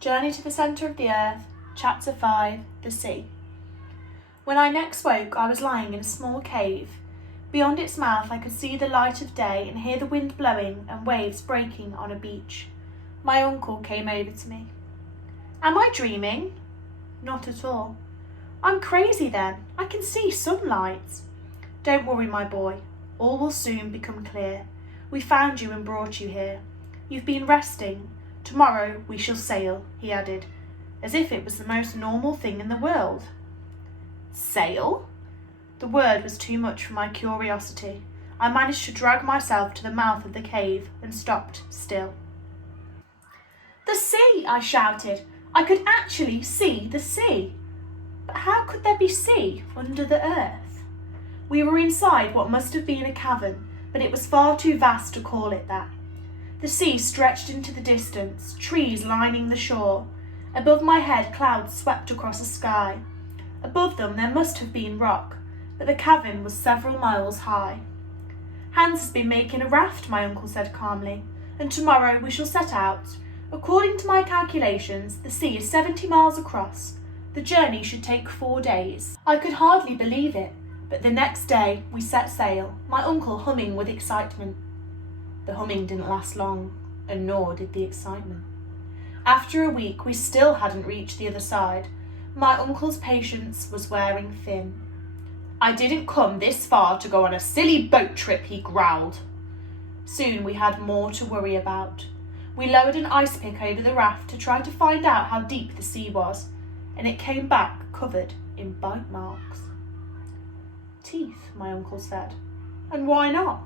Journey to the Centre of the Earth, Chapter 5, The Sea. When I next woke, I was lying in a small cave. Beyond its mouth I could see the light of day and hear the wind blowing and waves breaking on a beach. My uncle came over to me. Am I dreaming? Not at all. I'm crazy then. I can see sunlight. Don't worry, my boy. All will soon become clear. We found you and brought you here. You've been resting. Tomorrow we shall sail, he added, as if it was the most normal thing in the world. Sail? The word was too much for my curiosity. I managed to drag myself to the mouth of the cave and stopped still. The sea, I shouted. I could actually see the sea. But how could there be sea under the earth? We were inside what must have been a cavern, but it was far too vast to call it that. The sea stretched into the distance, trees lining the shore. Above my head, clouds swept across the sky. Above them there must have been rock, but the cavern was several miles high. Hans has been making a raft, my uncle said calmly, and tomorrow we shall set out. According to my calculations, the sea is 70 miles across. The journey should take 4 days. I could hardly believe it, but the next day we set sail, my uncle humming with excitement. The humming didn't last long, and nor did the excitement. After a week, we still hadn't reached the other side. My uncle's patience was wearing thin. I didn't come this far to go on a silly boat trip, he growled. Soon we had more to worry about. We lowered an ice pick over the raft to try to find out how deep the sea was, and it came back covered in bite marks. Teeth, my uncle said. And why not?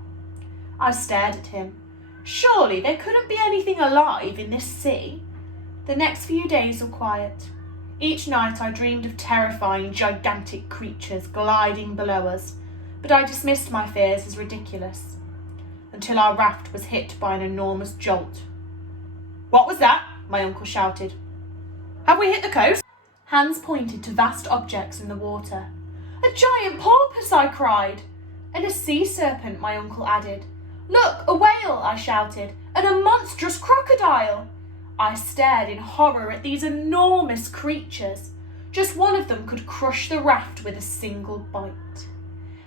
I stared at him. Surely there couldn't be anything alive in this sea. The next few days were quiet. Each night I dreamed of terrifying, gigantic creatures gliding below us, but I dismissed my fears as ridiculous, until our raft was hit by an enormous jolt. What was that? My uncle shouted. Have we hit the coast? Hans pointed to vast objects in the water. A giant porpoise, I cried. And a sea serpent, my uncle added. Look, a whale, I shouted, and a monstrous crocodile. I stared in horror at these enormous creatures. Just one of them could crush the raft with a single bite.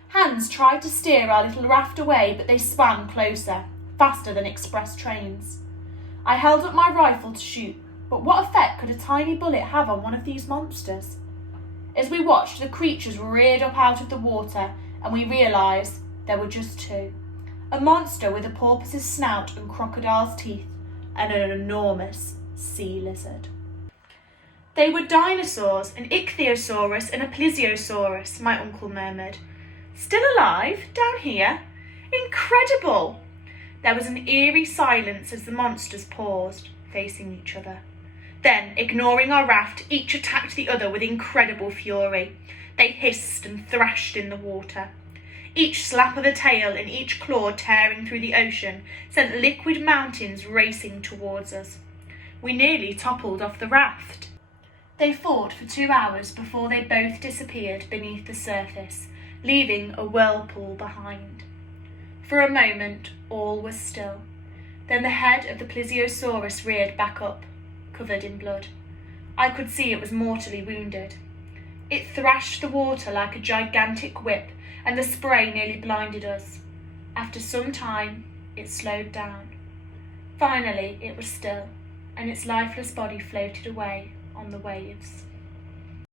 Hans tried to steer our little raft away, but they swam closer, faster than express trains. I held up my rifle to shoot, but what effect could a tiny bullet have on one of these monsters? As we watched, the creatures reared up out of the water, and we realised there were just two. A monster with a porpoise's snout and crocodile's teeth, and an enormous sea lizard. They were dinosaurs, an ichthyosaurus and a plesiosaurus, my uncle murmured. Still alive, down here? Incredible! There was an eerie silence as the monsters paused, facing each other. Then, ignoring our raft, each attacked the other with incredible fury. They hissed and thrashed in the water. Each slap of a tail and each claw tearing through the ocean sent liquid mountains racing towards us. We nearly toppled off the raft. They fought for 2 hours before they both disappeared beneath the surface, leaving a whirlpool behind. For a moment, all was still. Then the head of the plesiosaurus reared back up, covered in blood. I could see it was mortally wounded. It thrashed the water like a gigantic whip, and the spray nearly blinded us. After some time, it slowed down. Finally, it was still, and its lifeless body floated away on the waves.